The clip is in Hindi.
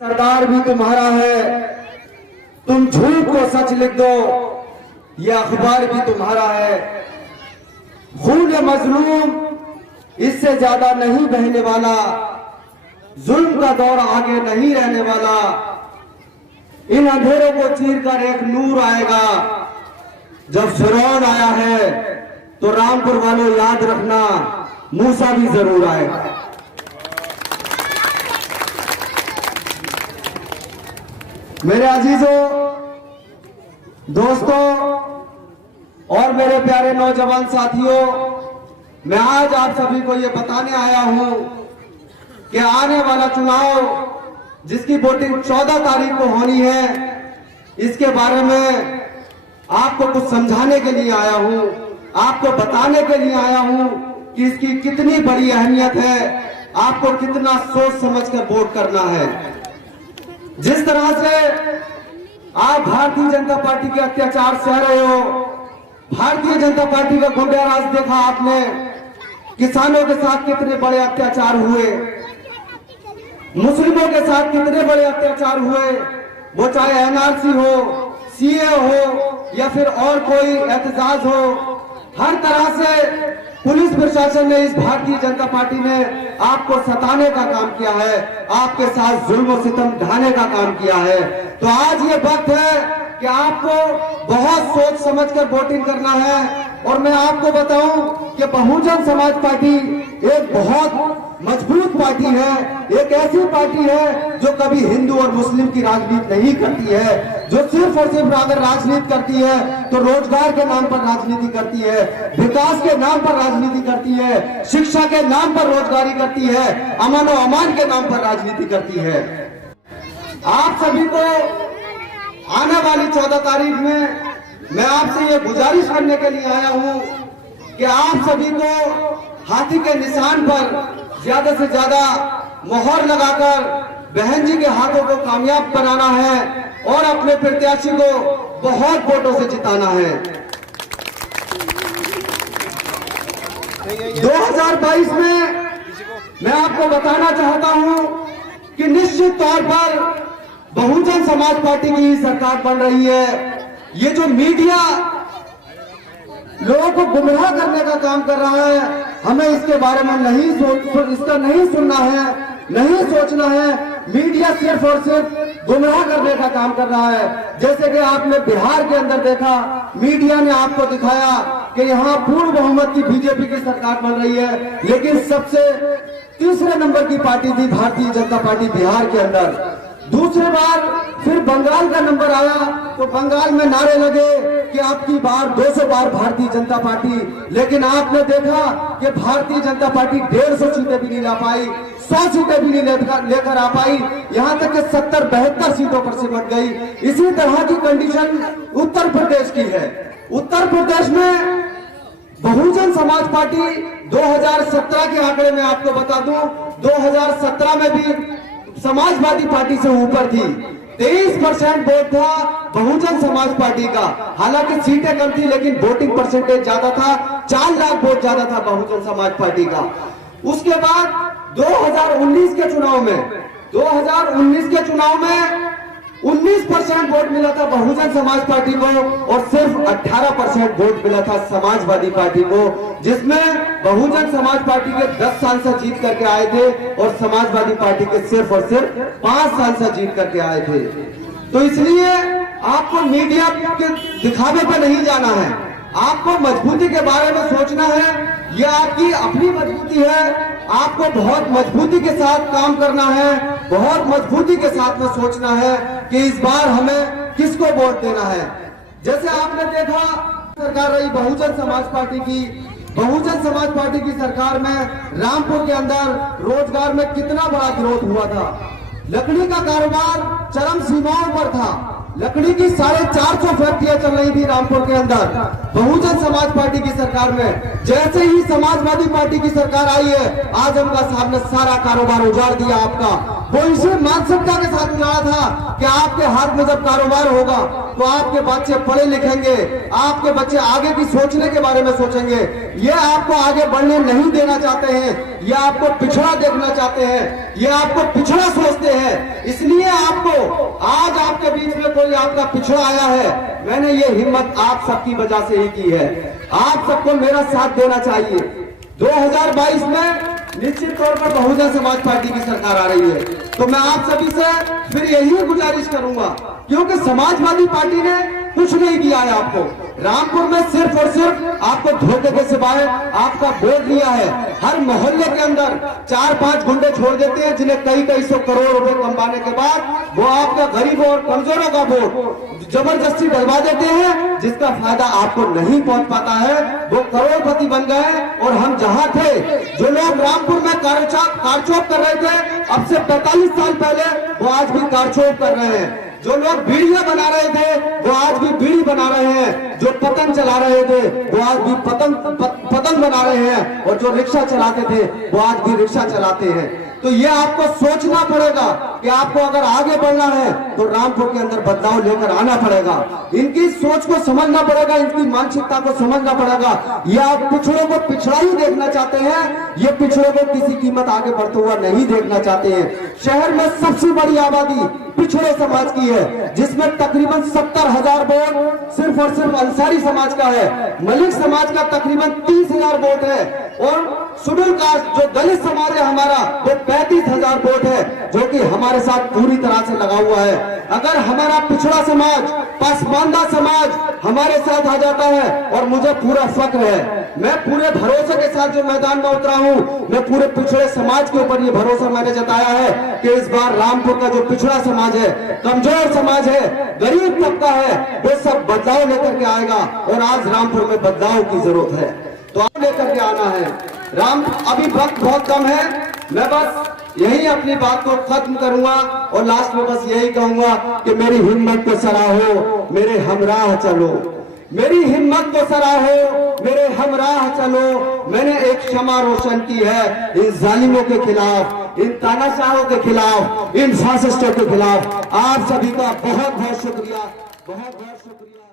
सरदार भी तुम्हारा है, तुम झूठ को सच लिख दो, ये अखबार भी तुम्हारा है। खून मजलूम इससे ज्यादा नहीं बहने वाला, जुल्म का दौर आगे नहीं रहने वाला। इन अंधेरों को चीर कर एक नूर आएगा। जब फिरौन आया है तो रामपुर वालों याद रखना, मूसा भी जरूर आएगा। मेरे अजीजों, दोस्तों और मेरे प्यारे नौजवान साथियों, मैं आज आप सभी को ये बताने आया हूं कि आने वाला चुनाव जिसकी वोटिंग 14 तारीख को होनी है, इसके बारे में आपको कुछ समझाने के लिए आया हूं, आपको बताने के लिए आया हूं कि इसकी कितनी बड़ी अहमियत है, आपको कितना सोच समझकर वोट करना है। जिस तरह से आप भारतीय जनता पार्टी के अत्याचार सह रहे हो, भारतीय जनता पार्टी का गुंडा राज देखा आपने, किसानों के साथ कितने बड़े अत्याचार हुए, मुस्लिमों के साथ कितने बड़े अत्याचार हुए, वो चाहे एनआरसी हो, सीए हो या फिर और कोई एहतजाज हो, हर तरह से पुलिस प्रशासन ने, इस भारतीय जनता पार्टी ने आपको सताने का काम किया है, आपके साथ जुल्म और सितम ढाने का काम किया है। तो आज ये वक्त है कि आपको बहुत सोच समझकर वोटिंग करना है। और मैं आपको बताऊं कि बहुजन समाज पार्टी एक बहुत मजबूत पार्टी है, एक ऐसी पार्टी है जो कभी हिंदू और मुस्लिम की राजनीति नहीं करती है, जो सिर्फ और सिर्फ अगर राजनीति करती है तो रोजगार के नाम पर राजनीति करती है, विकास के नाम पर राजनीति करती है, शिक्षा के नाम पर रोजगारी करती है, अमन और अमान के नाम पर राजनीति करती है। आप सभी को आने वाली 14 तारीख में मैं आपसे ये गुजारिश करने के लिए आया हूं कि आप सभी को हाथी के निशान पर ज्यादा से ज्यादा मोहर लगाकर बहन जी के हाथों को कामयाब बनाना है और अपने प्रत्याशी को बहुत वोटों से जिताना है। 2022 में मैं आपको बताना चाहता हूं कि निश्चित तौर पर बहुजन समाज पार्टी की सरकार बन रही है। ये जो मीडिया लोगों को गुमराह करने का काम कर रहा है, हमें इसके बारे में इसका नहीं सुनना है, नहीं सोचना है। मीडिया सिर्फ और सिर्फ गुमराह करने का काम कर रहा है। जैसे कि आपने बिहार के अंदर देखा, मीडिया ने आपको दिखाया कि यहाँ पूर्ण बहुमत की बीजेपी की सरकार बन रही है, लेकिन सबसे तीसरे नंबर की पार्टी थी भारतीय जनता पार्टी बिहार के अंदर। दूसरी बार फिर बंगाल का नंबर आया तो बंगाल में नारे लगे कि आपकी बार 200 बार भारतीय जनता पार्टी, लेकिन आपने देखा कि भारतीय जनता पार्टी 150 सीटें भी नहीं ला पाई, 100 सीटें भी नहीं लेकर आ पाई, यहां तक कि 70-72 सीटों पर सिमट गई। इसी तरह की कंडीशन उत्तर प्रदेश की है। उत्तर प्रदेश में बहुजन समाज पार्टी 2017 के आंकड़े में आपको बता दूं, 2017 में भी समाजवादी पार्टी से ऊपर थी। 23% वोट था बहुजन समाज पार्टी का। हालांकि सीटें कम थी लेकिन वोटिंग परसेंटेज ज्यादा था, 4 लाख वोट ज्यादा था बहुजन समाज पार्टी का। उसके बाद 2019 के चुनाव में 19% वोट मिला था बहुजन समाज पार्टी को और सिर्फ 18% वोट मिला था समाजवादी पार्टी को, जिसमें बहुजन समाज पार्टी के 10 सांसद जीत करके आए थे और समाजवादी पार्टी के सिर्फ और सिर्फ 5 सांसद जीत करके आए थे। तो इसलिए आपको मीडिया के दिखावे पर नहीं जाना है, आपको मजबूती के बारे में सोचना है। यह आपकी अपनी मजबूती है, आपको बहुत मजबूती के साथ काम करना है, बहुत मजबूती के साथ में सोचना है कि इस बार हमें किसको वोट देना है। जैसे आपने देखा सरकार रही बहुजन समाज पार्टी की, बहुजन समाज पार्टी की सरकार में रामपुर के अंदर रोजगार में कितना बड़ा ग्रोथ हुआ था। लकड़ी का कारोबार चरम सीमाओं पर था, लकड़ी की 450 फैक्ट्रियां चल रही थी रामपुर के अंदर बहुजन समाज पार्टी की सरकार में। जैसे ही समाजवादी पार्टी की सरकार आई है, आजम का साहब ने सारा कारोबार उजाड़ दिया आपका। वो इसी मानसिकता के साथ उजाड़ा था कि आपके हाथ में जब कारोबार होगा तो आपके बच्चे पढ़े लिखेंगे, आपके बच्चे आगे की सोचने के बारे में सोचेंगे। ये आपको आगे बढ़ने नहीं देना चाहते हैं, ये आपको पिछड़ा देखना चाहते हैं, ये आपको पिछड़ा सोचते हैं। इसलिए आपको आज आपके बीच में कोई आपका पिछड़ा आया है, मैंने ये हिम्मत आप सबकी वजह से ही की है। आप सबको मेरा साथ देना चाहिए। 2022 में निश्चित तौर पर बहुजन समाज पार्टी की सरकार आ रही है, तो मैं आप सभी से फिर यही गुजारिश करूंगा, क्योंकि समाजवादी पार्टी ने कुछ नहीं किया है आपको। रामपुर में सिर्फ और सिर्फ आपको धोखे के सिवाय आपका वोट लिया है। हर मोहल्ले के अंदर 4-5 गुंडे छोड़ देते हैं, जिन्हें कई सौ करोड़ रुपए कमाने के बाद वो आपका गरीबों और कमजोरों का वोट जबरदस्ती डलवा देते हैं, जिसका फायदा आपको नहीं पहुंच पाता है। वो करोड़पति बन गए और हम जहां थे, जो लोग रामपुर में कारचौप कर रहे थे अब से 45 साल पहले, वो आज भी कारचौप कर रहे हैं। जो लोग बीड़ियां बना रहे थे वो आज भी बीड़ी बना रहे हैं, जो पतंग चला रहे थे वो आज भी पतंग बना रहे हैं, और जो रिक्शा चलाते थे वो आज भी रिक्शा चलाते हैं। तो ये आपको सोचना पड़ेगा कि आपको अगर आगे बढ़ना है तो रामपुर के अंदर बदलाव लेकर आना पड़ेगा। इनकी सोच को समझना पड़ेगा, इनकी मानसिकता को समझना पड़ेगा। ये आप पिछड़ों को पिछड़ा ही देखना चाहते हैं, ये पिछड़ों को किसी कीमत आगे बढ़ते हुआ नहीं देखना चाहते हैं। शहर में सबसे बड़ी आबादी पिछड़े समाज की है, जिसमें तकरीबन 70,000 वोट सिर्फ और सिर्फ अंसारी समाज का है। मलिक समाज का तकरीबन 30,000 वोट है, और शेड्यूल कास्ट जो दलित समाज है हमारा, वो 35,000 वोट है, जो कि हमारे साथ पूरी तरह से लगा हुआ है। अगर हमारा पिछड़ा समाज, पसमानदा समाज हमारे साथ आ जाता है, और मुझे पूरा फक्र है, मैं पूरे भरोसे के साथ जो मैदान में उतरा हूं, मैं पूरे पिछड़े समाज के ऊपर ये भरोसा मैंने जताया है कि इस बार रामपुर का जो पिछड़ा समाज है, कमजोर समाज है, गरीब तबका है, वो सब बदलाव लेकर के आएगा। और आज रामपुर में बदलाव की जरूरत है, तो आप लेकर के आना है। अभी वक्त बहुत कम है, मैं बस यही अपनी बात को खत्म करूंगा और लास्ट में बस यही कहूंगा कि मेरी हिम्मत को सराहो, मेरे हमराह चलो, मेरी हिम्मत को सराहो, मेरे हमराह चलो। मैंने एक शमा रोशन की है इन जालिमों के खिलाफ, इन तानाशाहों के खिलाफ, इन फासिस्टों के खिलाफ। आप सभी का बहुत बहुत शुक्रिया, बहुत बहुत शुक्रिया।